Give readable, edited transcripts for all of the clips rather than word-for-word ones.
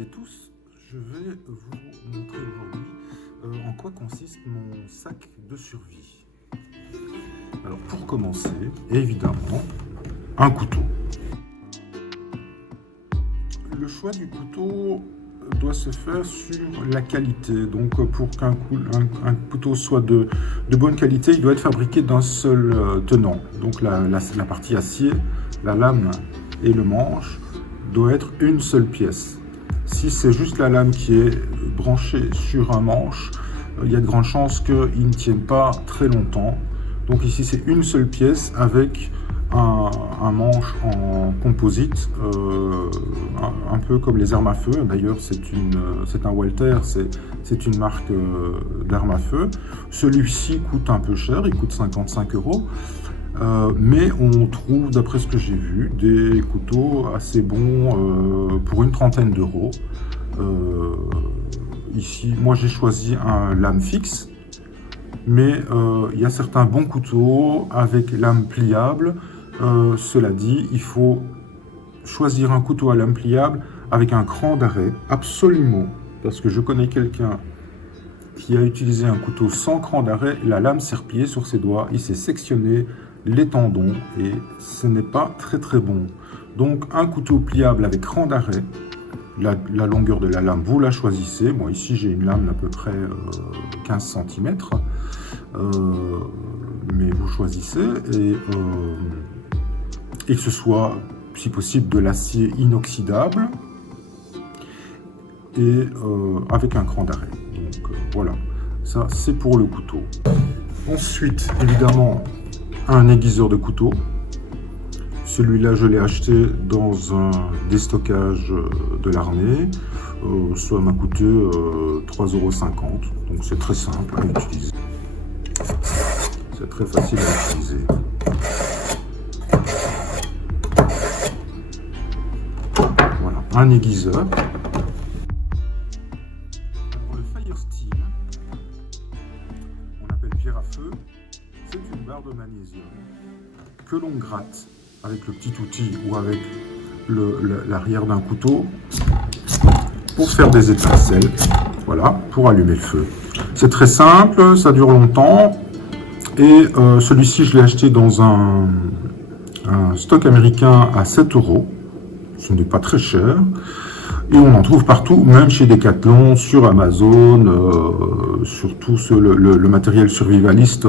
et tous, je vais vous montrer aujourd'hui en quoi consiste mon sac de survie. Alors pour commencer, évidemment, un couteau. Le choix du couteau doit se faire sur la qualité. Donc pour qu'un couteau soit de bonne qualité, il doit être fabriqué d'un seul tenant. Donc la partie acier, la lame et le manche doit être une seule pièce. Si c'est juste la lame qui est branchée sur un manche, il y a de grandes chances qu'il ne tienne pas très longtemps. Donc ici c'est une seule pièce avec un manche en composite, un peu comme les armes à feu. D'ailleurs c'est un Walther, c'est une marque d'armes à feu. Celui-ci coûte un peu cher, il coûte 55 €. Mais on trouve, d'après ce que j'ai vu, des couteaux assez bons pour une trentaine d'euros. Ici, moi j'ai choisi un lame fixe, mais il y a certains bons couteaux avec lame pliable. Cela dit, il faut choisir un couteau à lame pliable avec un cran d'arrêt, absolument, parce que je connais quelqu'un qui a utilisé un couteau sans cran d'arrêt, la lame s'est repliée sur ses doigts, il s'est sectionné les tendons et ce n'est pas très bon. Donc un couteau pliable avec cran d'arrêt, la longueur de la lame vous la choisissez. Moi ici j'ai une lame d'à peu près 15 cm, mais vous choisissez et que ce soit si possible de l'acier inoxydable et avec un cran d'arrêt. Donc voilà, ça c'est pour le couteau. Ensuite évidemment un aiguiseur de couteau. Celui-là, je l'ai acheté dans un déstockage de l'armée. Ça m'a coûté 3,50 €. Donc c'est très simple à utiliser. C'est très facile à utiliser. Voilà, un aiguiseur. Le Firesteel, on appelle pierre à feu, c'est une barre de magnésium que l'on gratte avec le petit outil ou avec l'arrière d'un couteau pour faire des étincelles, voilà, pour allumer le feu. C'est très simple, ça dure longtemps et celui-ci je l'ai acheté dans un stock américain à 7 €. Ce n'est pas très cher et on en trouve partout, même chez Decathlon, sur Amazon, surtout le matériel survivaliste,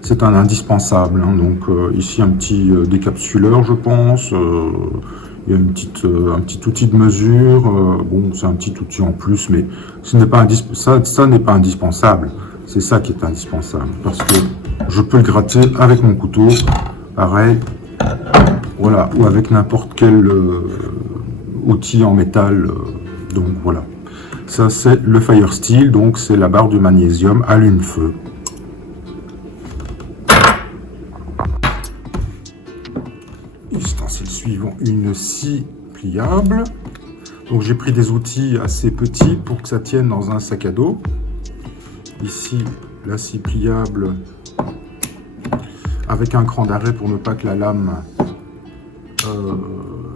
c'est un indispensable. Hein. Donc ici un petit décapsuleur, je pense. Il y a un petit outil de mesure. Bon, c'est un petit outil en plus, mais ça n'est pas indispensable. C'est ça qui est indispensable, parce que je peux le gratter avec mon couteau, pareil, voilà, ou avec n'importe quel outil en métal. Donc voilà, ça c'est le Firesteel, donc c'est la barre de magnésium allume-feu. Ustensile suivant, une scie pliable. Donc j'ai pris des outils assez petits pour que ça tienne dans un sac à dos. Ici la scie pliable avec un cran d'arrêt pour ne pas que la lame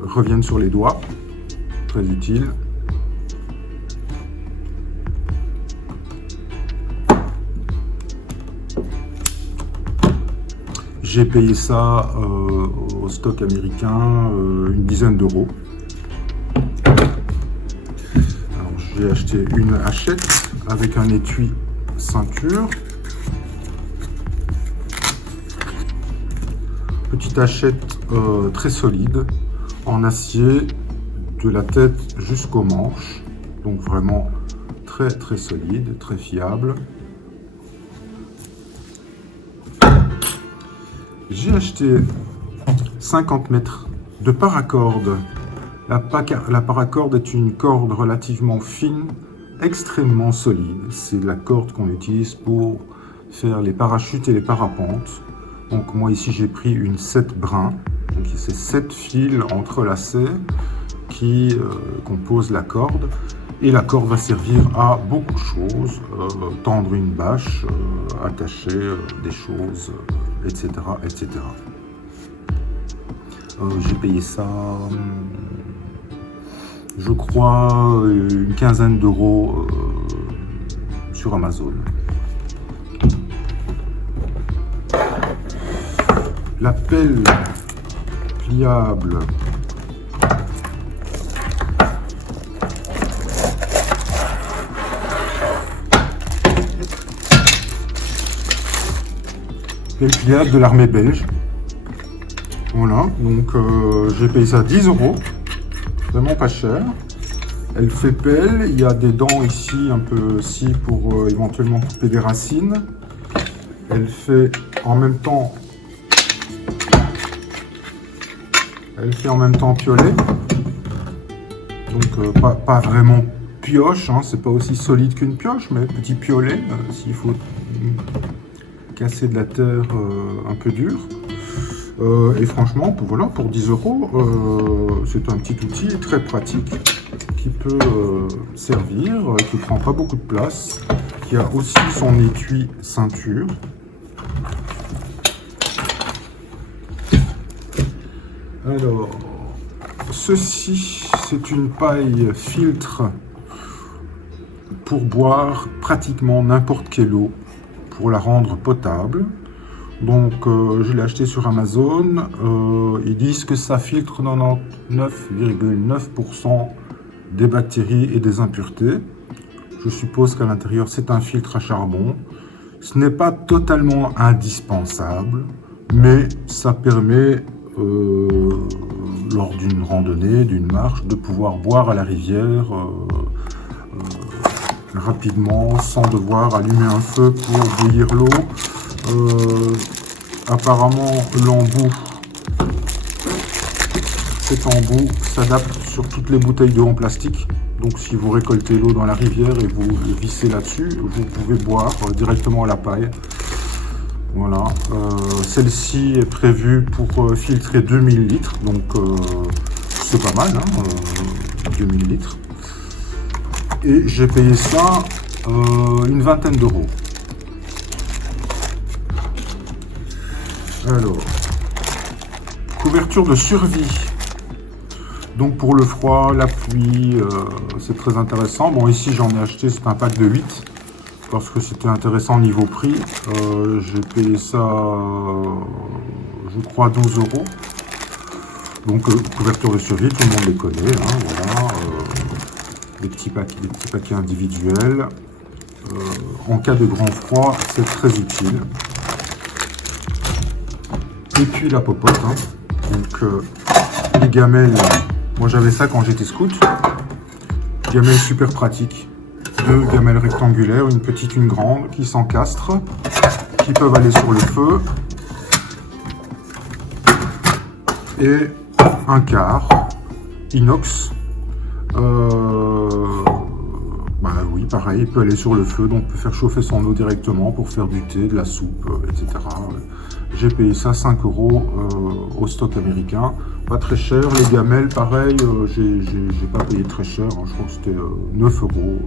revienne sur les doigts. Très utile. J'ai payé ça au stock américain une dizaine d'euros. J'ai acheté une hachette avec un étui ceinture. Petite hachette très solide en acier de la tête jusqu'aux manches, donc vraiment très solide, très fiable. J'ai acheté 50 mètres de paracorde. La paracorde est une corde relativement fine, extrêmement solide. C'est la corde qu'on utilise pour faire les parachutes et les parapentes. Donc moi ici j'ai pris une 7 brins, donc c'est 7 fils entrelacés qui composent la corde, et la corde va servir à beaucoup de choses, tendre une bâche, attacher des choses, etc. J'ai payé ça je crois, une quinzaine d'euros sur Amazon. La pelle pliable. Pelle pliable de l'armée belge. Voilà, donc j'ai payé ça 10 euros. Vraiment pas cher. Elle fait pelle, il y a des dents ici, un peu ci pour éventuellement couper des racines. Elle fait en même temps piolet. Donc pas vraiment pioche, hein, c'est pas aussi solide qu'une pioche, mais petit piolet, s'il faut casser de la terre un peu dure. Et franchement, pour 10 euros, c'est un petit outil très pratique qui peut servir, qui ne prend pas beaucoup de place, qui a aussi son étui ceinture. Alors, ceci, c'est une paille filtre pour boire pratiquement n'importe quelle eau, pour la rendre potable. Donc, je l'ai acheté sur Amazon. Ils disent que ça filtre 99,9% des bactéries et des impuretés. Je suppose qu'à l'intérieur, c'est un filtre à charbon. Ce n'est pas totalement indispensable, mais ça permet, lors d'une randonnée, d'une marche, de pouvoir boire à la rivière rapidement, sans devoir allumer un feu pour bouillir l'eau. Apparemment, l'embout, cet embout s'adapte sur toutes les bouteilles d'eau en plastique. Donc si vous récoltez l'eau dans la rivière et vous le vissez là-dessus, vous pouvez boire directement à la paille. Voilà. Celle-ci est prévue pour filtrer 2000 litres, donc c'est pas mal, hein, 2000 litres. Et j'ai payé ça une vingtaine d'euros. Alors, couverture de survie. Donc pour le froid, la pluie, c'est très intéressant. Bon, ici j'en ai acheté, c'est un pack de 8 parce que c'était intéressant niveau prix. J'ai payé ça, je crois, 12 euros. Donc couverture de survie, tout le monde les connaît. Hein, voilà, des petits paquets individuels. En cas de grand froid, c'est très utile. Et puis la popote, hein. Donc les gamelles, moi j'avais ça quand j'étais scout. Gamelles super pratiques, 2 gamelles rectangulaires, une petite, une grande, qui s'encastrent, qui peuvent aller sur le feu. Et un quart inox. Bah oui, pareil, il peut aller sur le feu, donc peut faire chauffer son eau directement pour faire du thé, de la soupe, etc. J'ai payé ça 5 euros au stock américain. Pas très cher. Les gamelles, pareil, j'ai pas payé très cher. Hein, je crois que c'était 9 euros.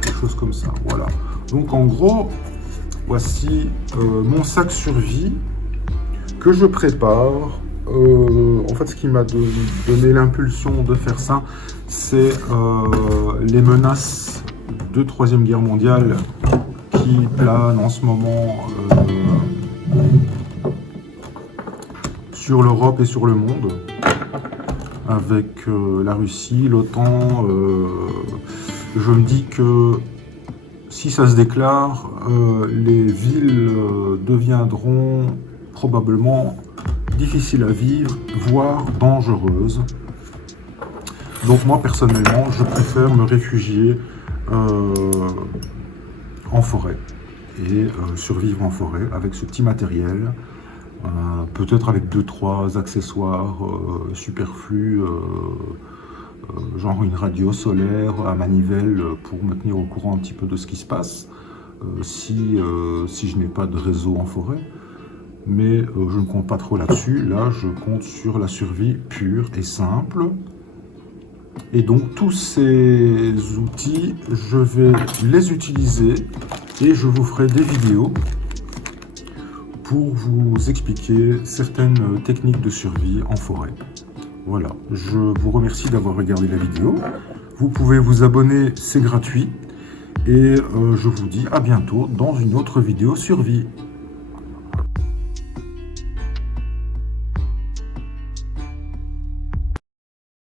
Quelque chose comme ça. Voilà. Donc en gros, voici mon sac survie que je prépare. En fait, ce qui m'a donné l'impulsion de faire ça, c'est les menaces de 3e guerre mondiale qui planent en ce moment sur l'Europe et sur le monde, avec la Russie, l'OTAN. Je me dis que si ça se déclare, les villes deviendront probablement difficiles à vivre, voire dangereuses. Donc moi, personnellement, je préfère me réfugier en forêt et survivre en forêt avec ce petit matériel. Peut-être avec 2-3 accessoires superflus, genre une radio solaire à manivelle pour me tenir au courant un petit peu de ce qui se passe, si je n'ai pas de réseau en forêt. Mais je ne compte pas trop là-dessus. Là, je compte sur la survie pure et simple. Et donc, tous ces outils, je vais les utiliser et je vous ferai des vidéos pour vous expliquer certaines techniques de survie en forêt. Voilà, je vous remercie d'avoir regardé la vidéo. Vous pouvez vous abonner, c'est gratuit. Et je vous dis à bientôt dans une autre vidéo sur vie.